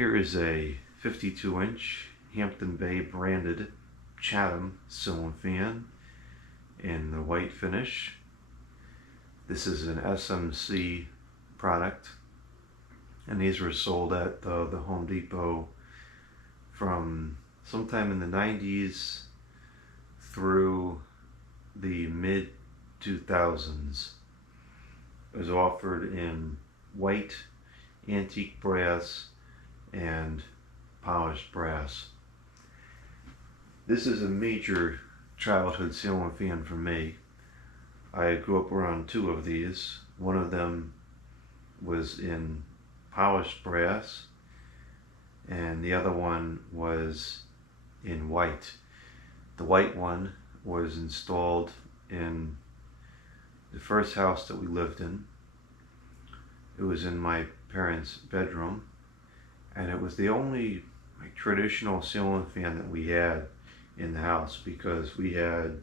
Here is a 52-inch Hampton Bay branded Chatham ceiling fan in the white finish. This is an SMC product, and these were sold at the Home Depot from sometime in the 90s through the mid 2000s. It was offered in white, antique brass, and polished brass. This is a major childhood ceiling fan for me. I grew up around two of these. One of them was in polished brass, and the other one was in white. The white one was installed in the first house that we lived in. It was in my parents' bedroom, and it was the only traditional ceiling fan that we had in the house, because we had,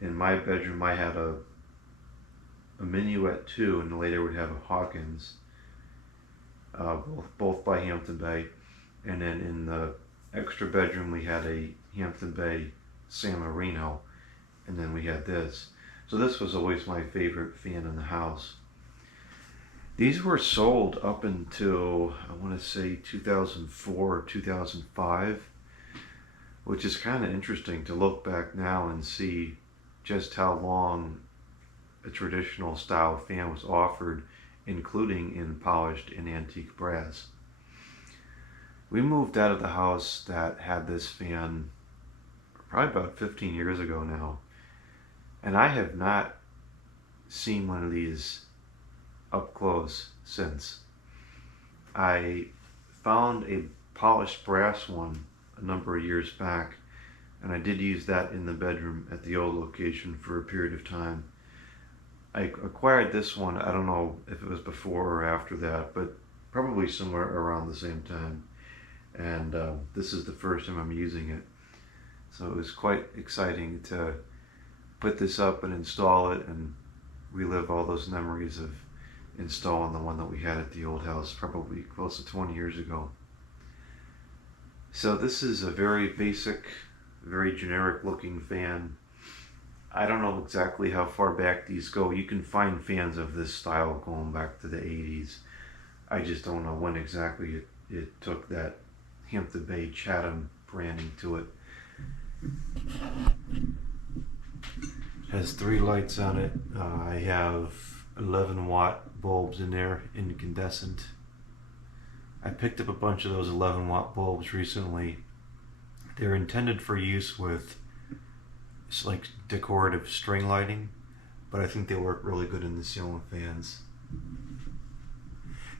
in my bedroom, I had a Minuet too, and later would have a Hawkins, both by Hampton Bay, and then in the extra bedroom we had a Hampton Bay San Marino, and then we had this. So this was always my favorite fan in the house. These were sold up until, I want to say, 2004 or 2005, which is kind of interesting to look back now and see just how long a traditional style fan was offered, including in polished and antique brass. We moved out of the house that had this fan probably about 15 years ago now, and I have not seen one of these up close since. I found a polished brass one a number of years back, and I did use that in the bedroom at the old location for a period of time. I acquired this one, I don't know if it was before or after that, but probably somewhere around the same time, and this is the first time I'm using it. So it was quite exciting to put this up and install it and relive all those memories of installing the one that we had at the old house probably close to 20 years ago. So this is a very basic, very generic looking fan. I don't know exactly how far back these go. You can find fans of this style going back to the 80s. I just don't know when exactly it took that Hampton Bay Chatham branding to it. Has 3 lights on it. I have 11 watt bulbs in there, incandescent. I picked up a bunch of those 11 watt bulbs recently. They're intended for use with like decorative string lighting, but I think they work really good in the ceiling fans.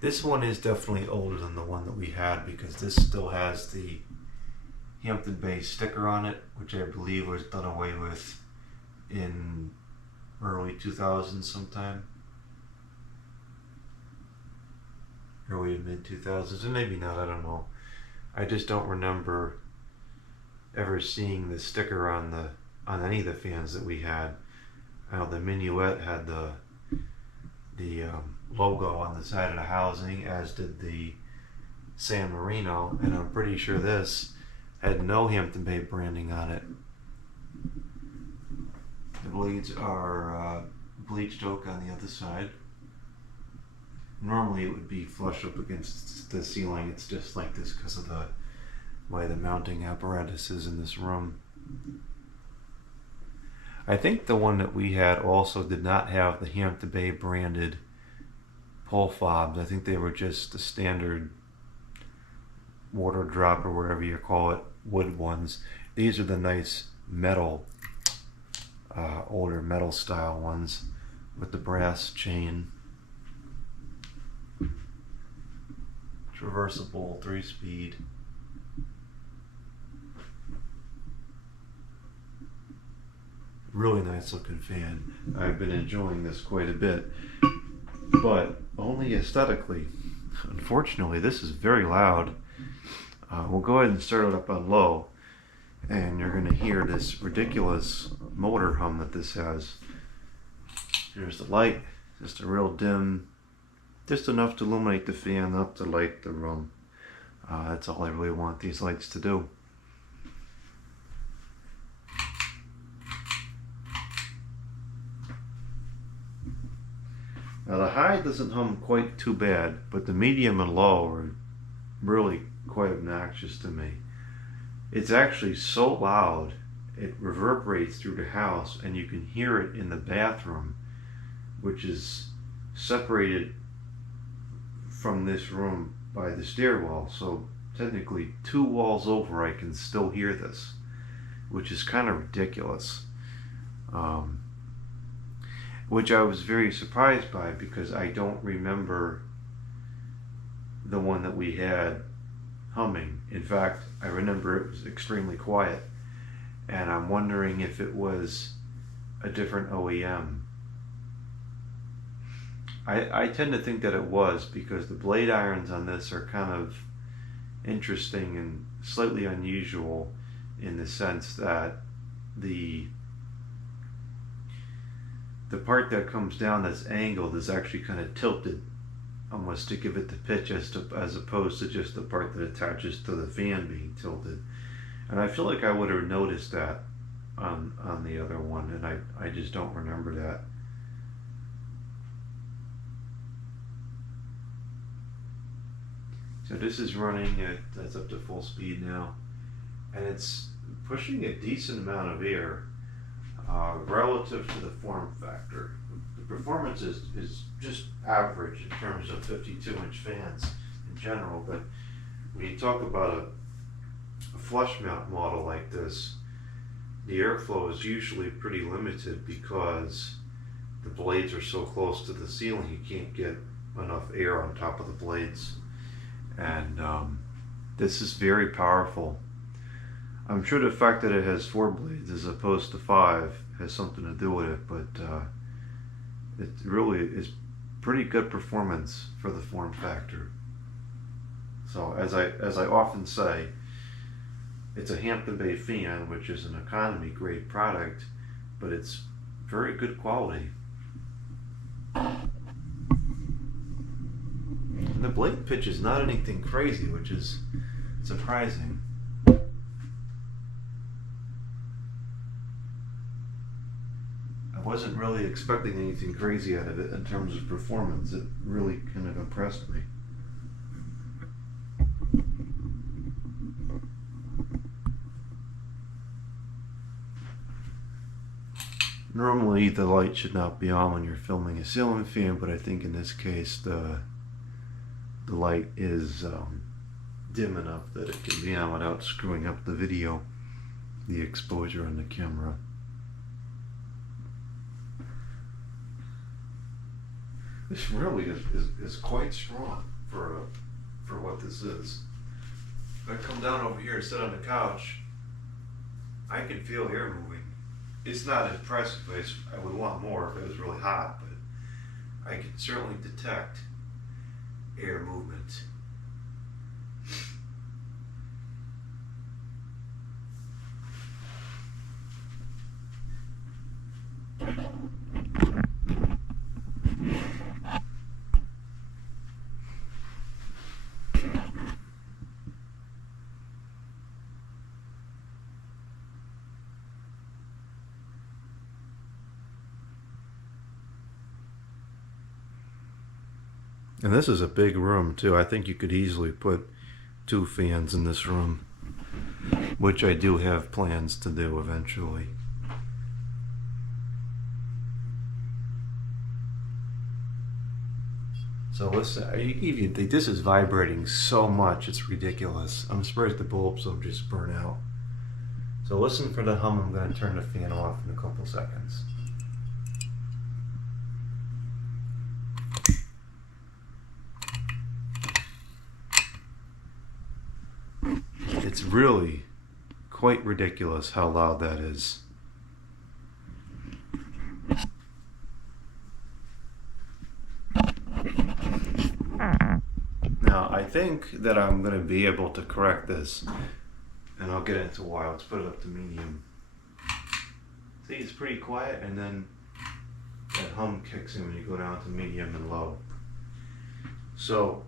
This one is definitely older than the one that we had, because this still has the Hampton Bay sticker on it, which I believe was done away with in early 2000s sometime. Early to mid 2000s, and maybe not, I don't know. I just don't remember ever seeing the sticker on any of the fans that we had. I know the Minuet had the logo on the side of the housing, as did the San Marino, and I'm pretty sure this had no Hampton Bay branding on it. The blades are bleached oak on the other side. Normally it would be flush up against the ceiling. It's just like this because of the way the mounting apparatus is in this room. I think the one that we had also did not have the Hampton Bay branded pull fobs. I think they were just the standard water drop, or whatever you call it, wood ones. These are the nice metal, older metal style ones with the brass chain. Reversible 3-speed. Really nice looking fan. I've been enjoying this quite a bit, but only aesthetically. Unfortunately, this is very loud. We'll go ahead and start it up on low, and you're going to hear this ridiculous motor hum that this has. Here's the light, just a real dim, just enough to illuminate the fan, not to light the room. That's all I really want these lights to do. Now the high doesn't hum quite too bad, but the medium and low are really quite obnoxious to me. It's actually so loud, it reverberates through the house, and you can hear it in the bathroom, which is separated from this room by the stairwell. So technically 2 walls over I can still hear this, which is kind of ridiculous. Which I was very surprised by, because I don't remember the one that we had humming. In fact, I remember it was extremely quiet, and I'm wondering if it was a different OEM. I tend to think that it was, because the blade irons on this are kind of interesting and slightly unusual, in the sense that the part that comes down that's angled is actually kind of tilted, almost to give it the pitch, as opposed to just the part that attaches to the fan being tilted. And I feel like I would have noticed that on the other one, and I just don't remember that. So this is running that's up to full speed now, and it's pushing a decent amount of air relative to the form factor. The performance is just average in terms of 52-inch fans in general, but when you talk about a flush mount model like this, the airflow is usually pretty limited, because the blades are so close to the ceiling you can't get enough air on top of the blades. And this is very powerful. I'm sure the fact that it has 4 blades as opposed to 5 has something to do with it, but it really is pretty good performance for the form factor. So as I often say, it's a Hampton Bay fan, which is an economy grade product, but it's very good quality. And the blade pitch is not anything crazy, which is surprising. I wasn't really expecting anything crazy out of it in terms of performance. It really kind of impressed me. Normally the light should not be on when you're filming a ceiling fan, but I think in this case the light is dim enough that it can be on without screwing up the video, the exposure on the camera. This really is quite strong for what this is. If I come down over here and sit on the couch, I can feel air moving. It's not impressive. I would want more if it was really hot, but I can certainly detect air movement. And this is a big room too. I think you could easily put 2 fans in this room, which I do have plans to do eventually. So listen, this is vibrating so much, it's ridiculous. I'm surprised the bulbs don't just burn out. So listen for the hum. I'm going to turn the fan off in a couple seconds. It's really quite ridiculous how loud that is. Now, I think that I'm going to be able to correct this, and I'll get into why. Let's put it up to medium. See, it's pretty quiet, and then that hum kicks in when you go down to medium and low. So,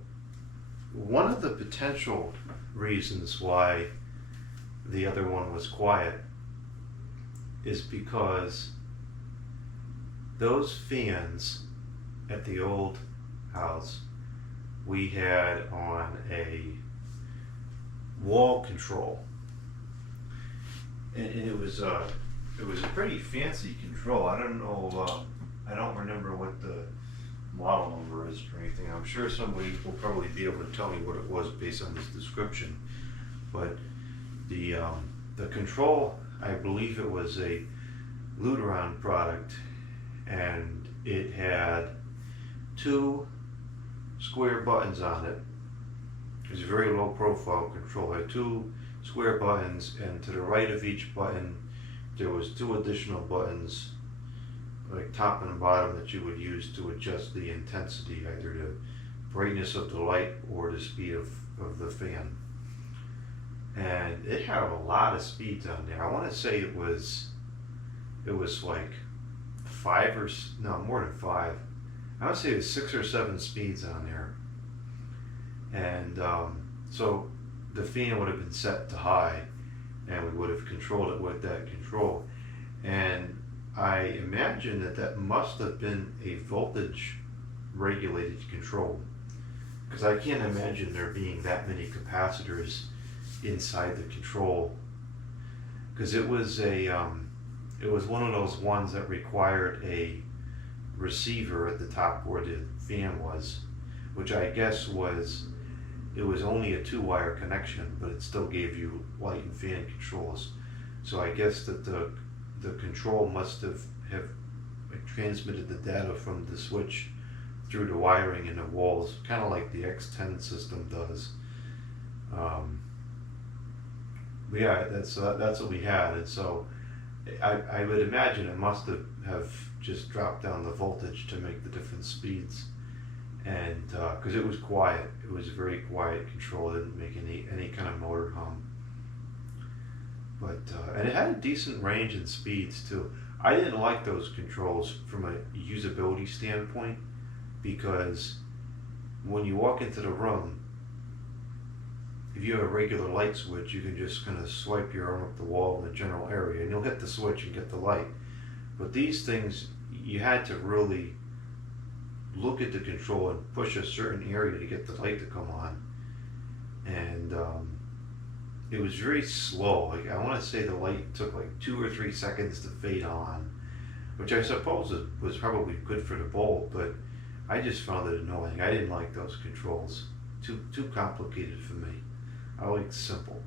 one of the potential reasons why the other one was quiet is because those fans at the old house we had on a wall control, and it was a pretty fancy control. I don't know, I don't remember what the model number is or anything. I'm sure somebody will probably be able to tell me what it was based on this description. But the control, I believe it was a Luteron product, and it had 2 square buttons on it. It was a very low profile control. It had 2 square buttons, and to the right of each button there was 2 additional buttons, like top and bottom, that you would use to adjust the intensity, either the brightness of the light or the speed of the fan. And it had a lot of speeds on there. I want to say it was like 5 or no, more than 5. I would say it was 6 or 7 speeds on there. And so the fan would have been set to high, and we would have controlled it with that control. And I imagine that must have been a voltage regulated control, because I can't imagine there being that many capacitors inside the control, because it was one of those ones that required a receiver at the top where the fan was, which I guess was only a 2-wire connection, but it still gave you light and fan controls. So I guess that the control must have transmitted the data from the switch through the wiring in the walls, kind of like the X10 system does. Yeah, that's what we had, and so I would imagine it must have just dropped down the voltage to make the different speeds, and because it was quiet, it was a very quiet control. It didn't make any kind of motor hum, but and it had a decent range and speeds too. I didn't like those controls from a usability standpoint, because when you walk into the room, if you have a regular light switch, you can just kind of swipe your arm up the wall in the general area and you'll hit the switch and get the light. But these things, you had to really look at the control and push a certain area to get the light to come on. And it was very slow. Like, I want to say the light took like 2 or 3 seconds to fade on, which I suppose was probably good for the bulb, but I just found it annoying. I didn't like those controls. Too complicated for me. I like simple.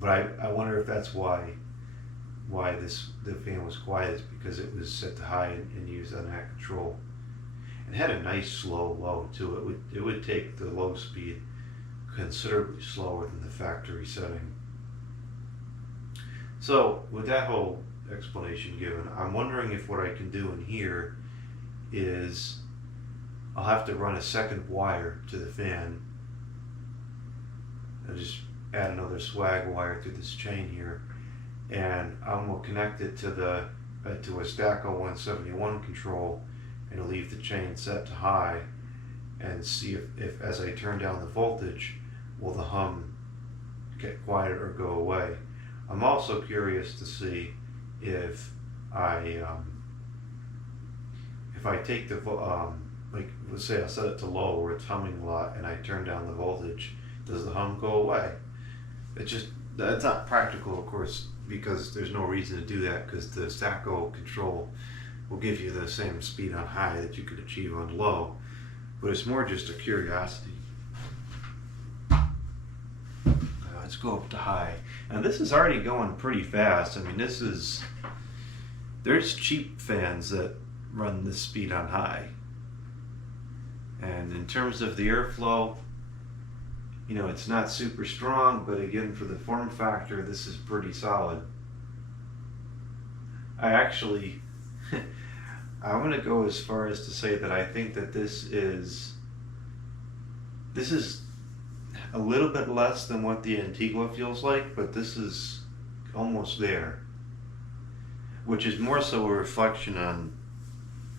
But I wonder if that's why the fan was quiet, is because it was set to high and used on that control. It had a nice slow low too. It would take the low speed considerably slower than the factory setting. So with that whole explanation given, I'm wondering if what I can do in here is I'll have to run a second wire to the fan. I'll just add another swag wire through this chain here, and I'm going to connect it to a Stacko 171 control, and I'll leave the chain set to high and see if as I turn down the voltage, will the hum get quieter or go away. I'm also curious to see if I take the like, let's say I set it to low where it's humming a lot, and I turn down the voltage, does the hum go away? That's not practical, of course, because there's no reason to do that, because the Stacko control will give you the same speed on high that you could achieve on low, but it's more just a curiosity. Let's go up to high. Now this is already going pretty fast. I mean, there's cheap fans that run this speed on high. And in terms of the airflow, you know, it's not super strong, but again, for the form factor, this is pretty solid. I'm going to go as far as to say that I think that this is a little bit less than what the Antigua feels like, but this is almost there, which is more so a reflection on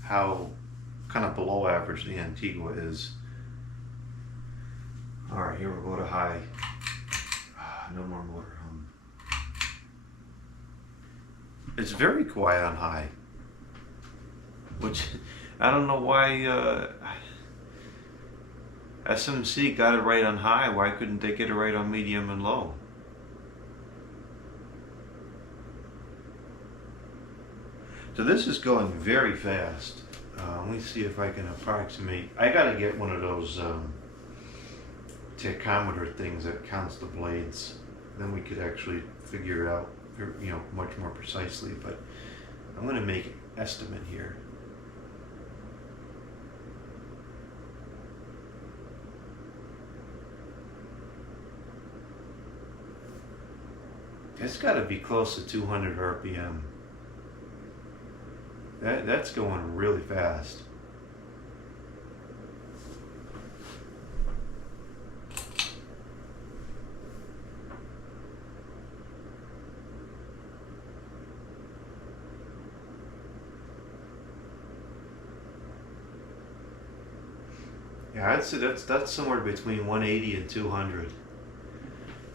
how kind of below average the Antigua is. Alright, here we'll go to high. No more motor hum. It's very quiet on high. Which, I don't know why SMC got it right on high. Why couldn't they get it right on medium and low? So this is going very fast. Let me see if I can approximate. I gotta get one of those tachometer things that counts the blades. Then we could actually figure it out, you know, much more precisely. But I'm gonna make an estimate here. It's got to be close to 200 RPM. That's going really fast. Yeah, I'd say that's somewhere between 180 and 200.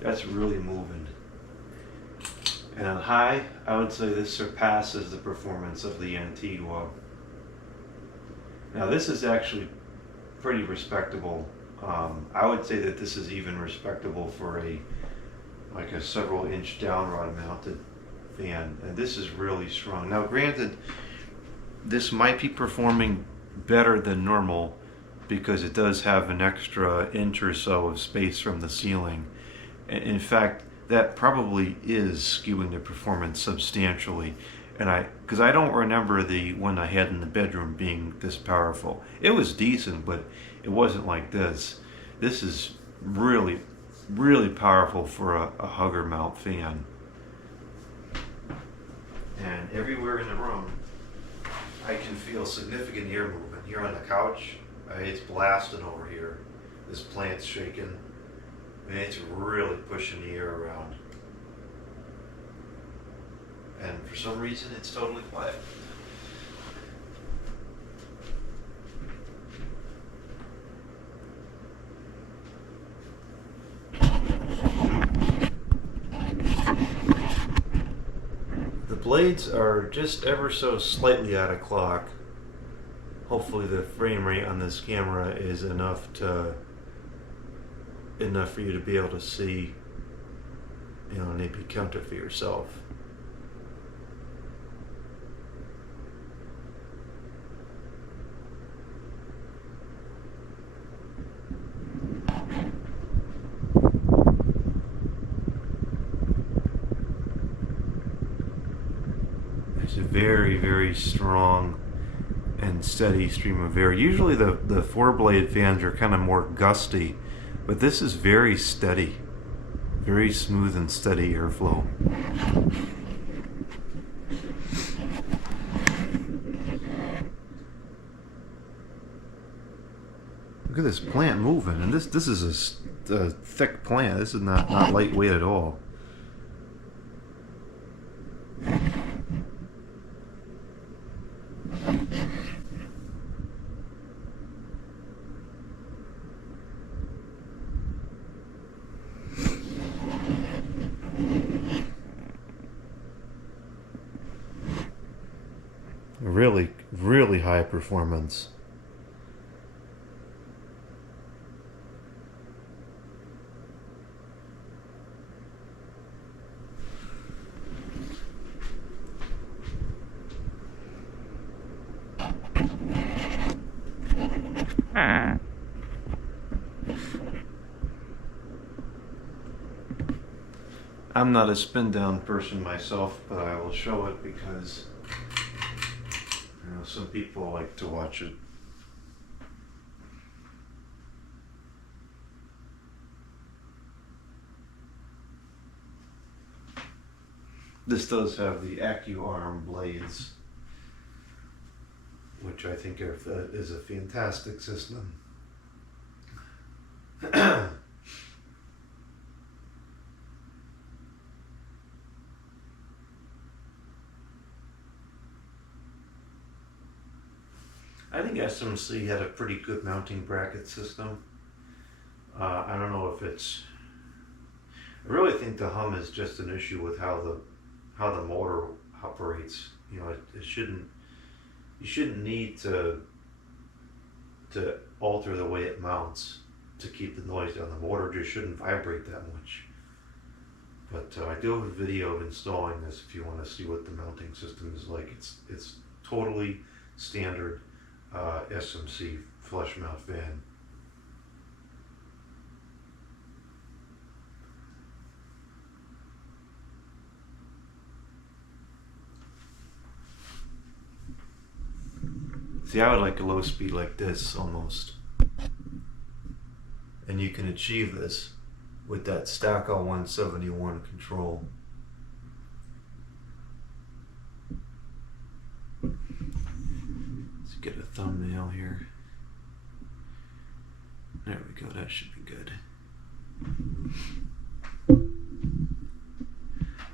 That's really moving. And on high, I would say this surpasses the performance of the Antigua. Now this is actually pretty respectable. I would say that this is even respectable for like a several inch downrod mounted fan. And this is really strong. Now granted, this might be performing better than normal because it does have an extra inch or so of space from the ceiling. In fact, that probably is skewing the performance substantially. And because I don't remember the one I had in the bedroom being this powerful. It was decent, but it wasn't like this. This is really, really powerful for a hugger mount fan. And everywhere in the room, I can feel significant air movement. Here on the couch, it's blasting over here. This plant's shaking. And it's really pushing the air around. And for some reason, it's totally quiet. The blades are just ever so slightly out of clock. Hopefully the frame rate on this camera is enough for you to be able to see, you know, maybe count it for yourself. It's a very, very strong and steady stream of air. Usually the four blade fans are kind of more gusty, but this is very steady, very smooth and steady airflow. Look at this plant moving, and this is a thick plant. This is not lightweight at all. Really, really high performance. I'm not a spin down person myself, but I will show it because, you know, some people like to watch it. This does have the AccuArm blades, which I think is a fantastic system. I think SMC had a pretty good mounting bracket system. I don't know if it's. I really think the hum is just an issue with how the motor operates. You know, it shouldn't. You shouldn't need to alter the way it mounts to keep the noise down. The motor just shouldn't vibrate that much. But I do have a video of installing this if you want to see what the mounting system is like. It's totally standard SMC flush mount fan. See, I would like a low speed like this almost. And you can achieve this with that Stackel 171 control. Let's get a thumbnail here. There we go, that should be good.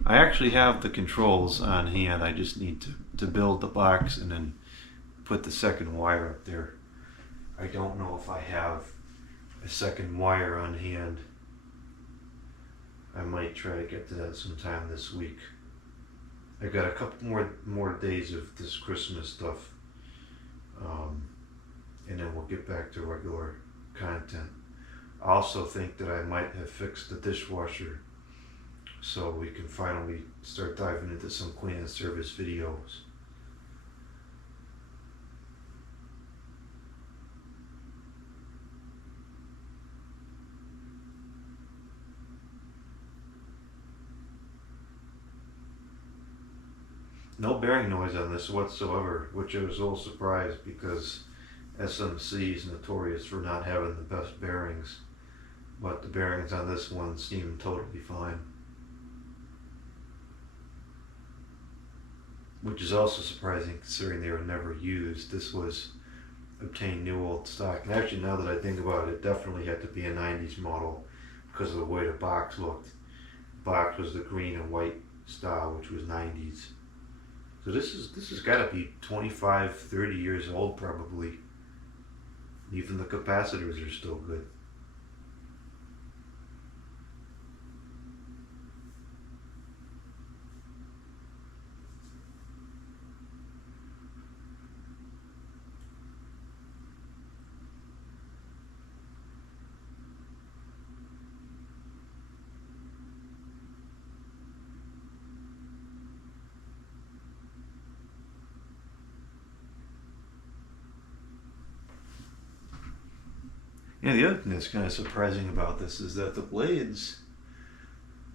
I actually have the controls on hand. I just need to build the box and then put the second wire up there. I don't know if I have a second wire on hand. I might try to get to that sometime this week. I got a couple more days of this Christmas stuff, and then we'll get back to regular content. I also think that I might have fixed the dishwasher, so we can finally start diving into some cleaning service videos. No bearing noise on this whatsoever, which I was a little surprised because SMC is notorious for not having the best bearings, but the bearings on this one seem totally fine. Which is also surprising considering they were never used. This was obtained new old stock. And actually, now that I think about it, it definitely had to be a 90s model because of the way the box looked. The box was the green and white style, which was 90s. So this has got to be 25, 30 years old probably. Even the capacitors are still good. Yeah, the other thing that's kind of surprising about this is that the blades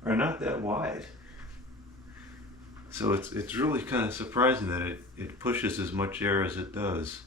are not that wide. So it's really kind of surprising that it pushes as much air as it does.